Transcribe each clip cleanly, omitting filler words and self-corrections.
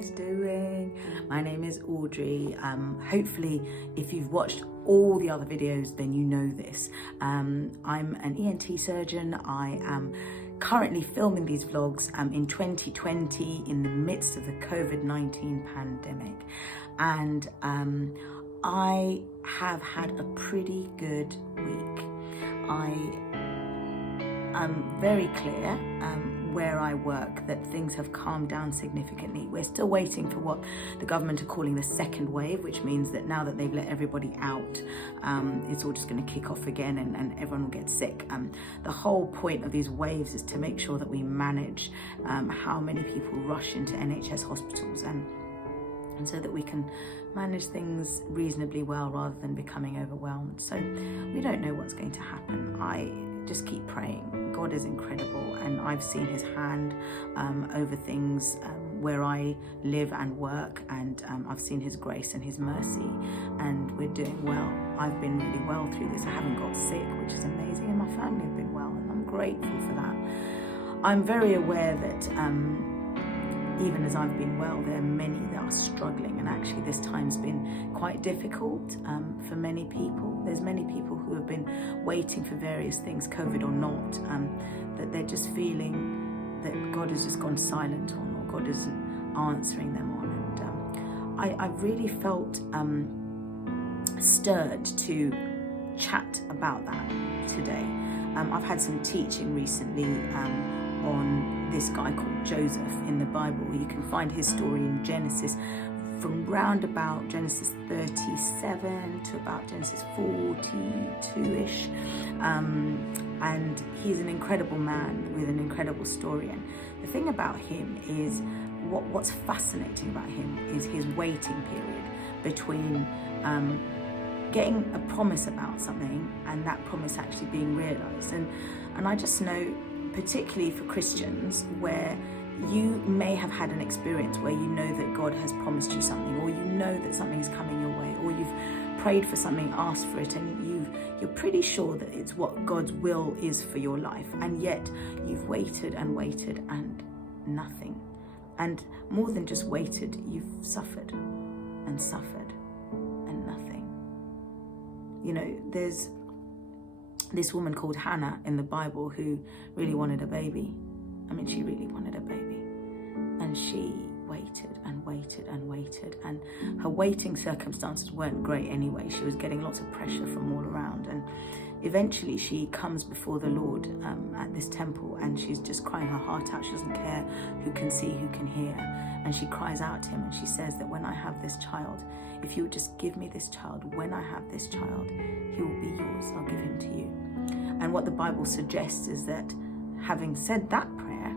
guys doing? My name is Audrey. Hopefully, if you've watched all the other videos, then you know this. I'm an ENT surgeon. I am currently filming these vlogs in 2020 in the midst of the COVID-19 pandemic. And I have had a pretty good week. I am very clear where I work that things have calmed down significantly. We're still waiting for what the government are calling the second wave, which means that now that they've let everybody out, it's all just going to kick off again and everyone will get sick. The whole point of these waves is to make sure that we manage how many people rush into NHS hospitals and so that we can manage things reasonably well rather than becoming overwhelmed. So we don't know what's going to happen. I just keep praying. God is incredible, and I've seen his hand over things where I live and work, and I've seen his grace and his mercy, and we're doing well. I've been really well through this. I haven't got sick, which is amazing, and my family have been well, and I'm grateful for that. I'm very aware that even as I've been well, there are many that are struggling, and actually this time's been quite difficult for many people. There's many people who have been waiting for various things, COVID or not, that they're just feeling that God has just gone silent on, or God isn't answering them on. And I really felt stirred to chat about that today. I've had some teaching recently on this guy called Joseph in the Bible. You can find his story in Genesis from round about Genesis 37 to about Genesis 42-ish. And he's an incredible man with an incredible story. And the thing about him is, what's fascinating about him is his waiting period between getting a promise about something and that promise actually being realized. And I just know, particularly for Christians, where you may have had an experience where you know that God has promised you something, or you know that something is coming your way, or you've prayed for something, asked for it, and you're pretty sure that it's what God's will is for your life, and yet you've waited and waited and nothing. And more than just waited, you've suffered and suffered and nothing. You know, there's this woman called Hannah in the Bible who really wanted a baby. I mean, she really wanted a baby. And she waited and waited and waited. And her waiting circumstances weren't great anyway. She was getting lots of pressure from all around. And eventually she comes before the Lord at this temple, and she's just crying her heart out. She doesn't care who can see, who can hear. And she cries out to him, and she says that when I have this child, if you would just give me this child, when I have this child, he will be yours. I'll give him to you. And what the Bible suggests is that having said that prayer,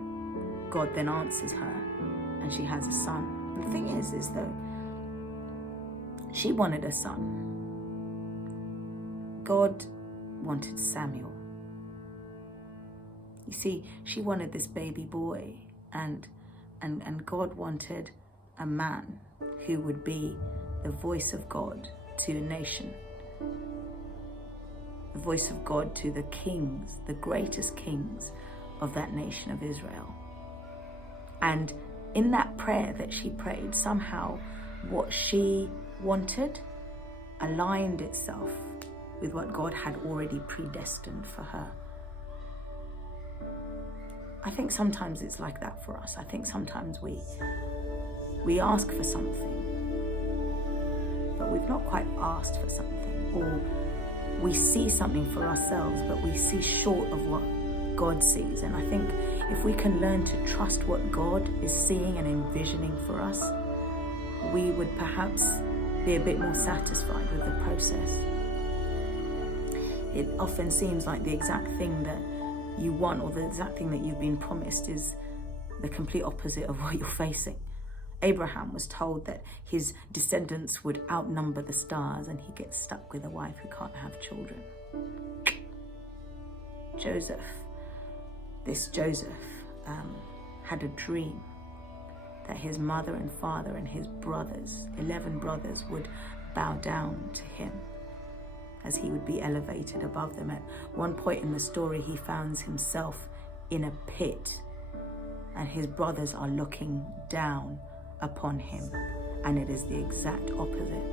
God then answers her, and she has a son. And the thing is though, she wanted a son. God wanted Samuel. You see, she wanted this baby boy, and God wanted a man who would be the voice of God to a nation. The voice of God to the kings, the greatest kings of that nation of Israel. And in that prayer that she prayed, somehow what she wanted aligned itself with what God had already predestined for her. I think sometimes it's like that for us. I think sometimes we ask for something, but we've not quite asked for something, or we see something for ourselves, but we see short of what God sees. And I think if we can learn to trust what God is seeing and envisioning for us, we would perhaps be a bit more satisfied with the process. It often seems like the exact thing that you want, or the exact thing that you've been promised, is the complete opposite of what you're facing. Abraham was told that his descendants would outnumber the stars, and he gets stuck with a wife who can't have children. Joseph had a dream that his mother and father and his brothers, 11 brothers, would bow down to him as he would be elevated above them. At one point in the story, he finds himself in a pit, and his brothers are looking down upon him, and it is the exact opposite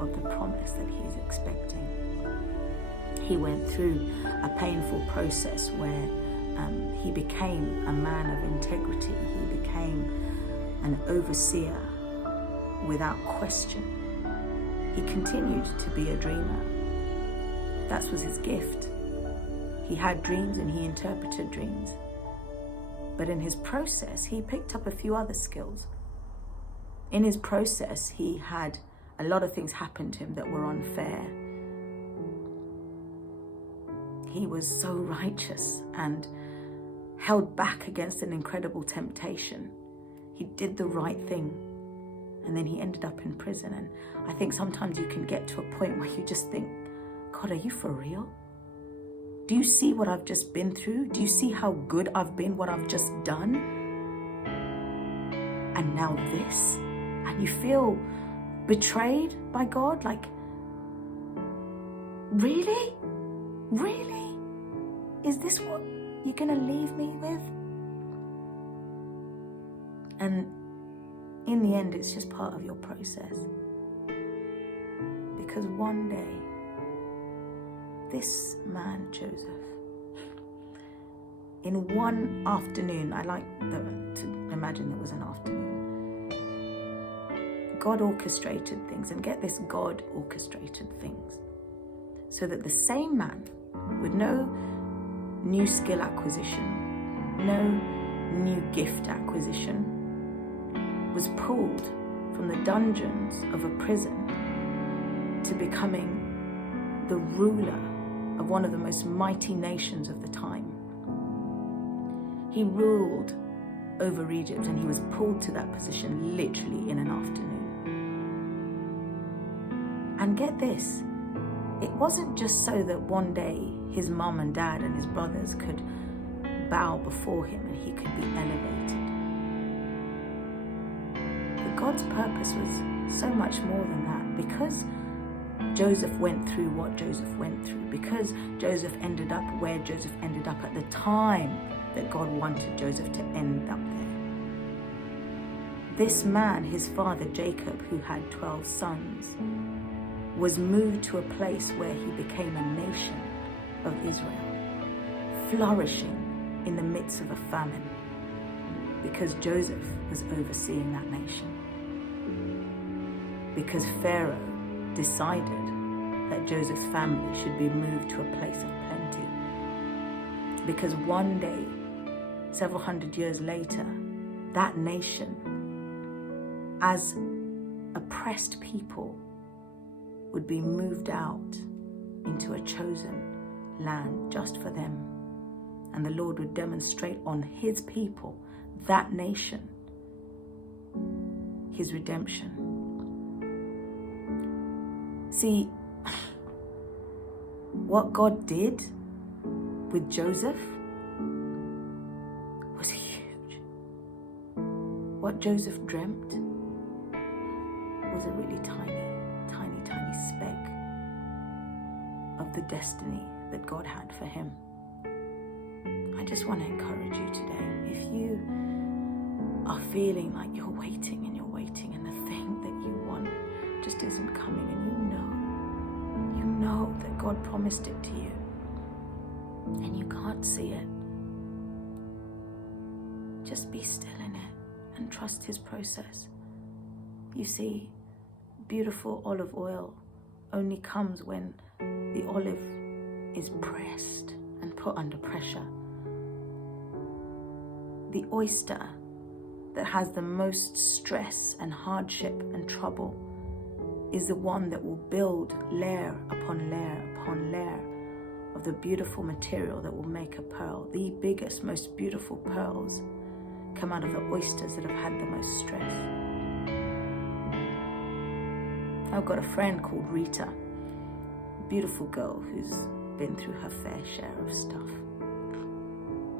of the promise that he is expecting. He went through a painful process where he became a man of integrity. He became an overseer without question. He continued to be a dreamer. That was his gift. He had dreams and he interpreted dreams. But in his process, he picked up a few other skills. In his process, he had a lot of things happen to him that were unfair. He was so righteous and held back against an incredible temptation. He did the right thing, and then he ended up in prison. And I think sometimes you can get to a point where you just think, God, are you for real? Do you see what I've just been through? Do you see how good I've been, what I've just done? And now this? And you feel betrayed by God? Like, really? Really? Is this what you're gonna leave me with? And in the end, it's just part of your process. Because one day, this man, Joseph, in one afternoon, I like to imagine it was an afternoon, God orchestrated things, and get this, God orchestrated things so that the same man with no new skill acquisition, no new gift acquisition, was pulled from the dungeons of a prison to becoming the ruler of one of the most mighty nations of the time. He ruled over Egypt, and he was pulled to that position literally in an afternoon. And get this, it wasn't just so that one day his mum and dad and his brothers could bow before him and he could be elevated. But God's purpose was so much more than that. Because Joseph went through what Joseph went through, because Joseph ended up where Joseph ended up at the time that God wanted Joseph to end up there. This man, his father Jacob, who had 12 sons, was moved to a place where he became a nation of Israel, flourishing in the midst of a famine, because Joseph was overseeing that nation. Because Pharaoh decided that Joseph's family should be moved to a place of plenty. Because one day, several hundred years later, that nation, as oppressed people, would be moved out into a chosen land just for them. And the Lord would demonstrate on his people, that nation, his redemption. See, what God did with Joseph was huge. What Joseph dreamt was a really tiny speck of the destiny that God had for him. I just want to encourage you today. If you are feeling like you're waiting and the thing that you want just isn't coming, and you know that God promised it to you and you can't see it, just be still in it and trust his process. You see, beautiful olive oil only comes when the olive is pressed and put under pressure. The oyster that has the most stress and hardship and trouble is the one that will build layer upon layer upon layer of the beautiful material that will make a pearl. The biggest, most beautiful pearls come out of the oysters that have had the most stress. I've got a friend called Rita, a beautiful girl who's been through her fair share of stuff.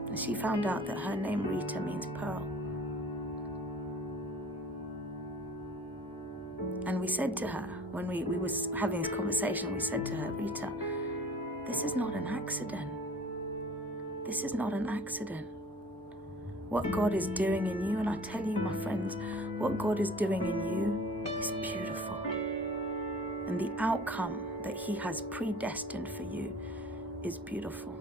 And she found out that her name Rita means pearl. And we said to her, when we was having this conversation, we said to her, Rita, this is not an accident. This is not an accident. what God is doing in you. And I tell you, my friends, what God is doing in you is beautiful. And the outcome that he has predestined for you is beautiful.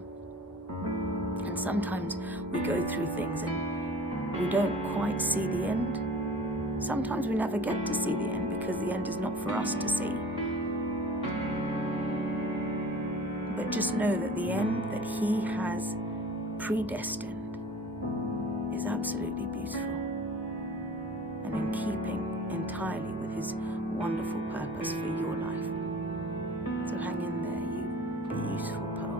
And sometimes we go through things and we don't quite see the end. Sometimes we never get to see the end because the end is not for us to see. But just know that the end that he has predestined is absolutely beautiful and in keeping entirely with his wonderful purpose for your life. So hang in there, you beautiful poet.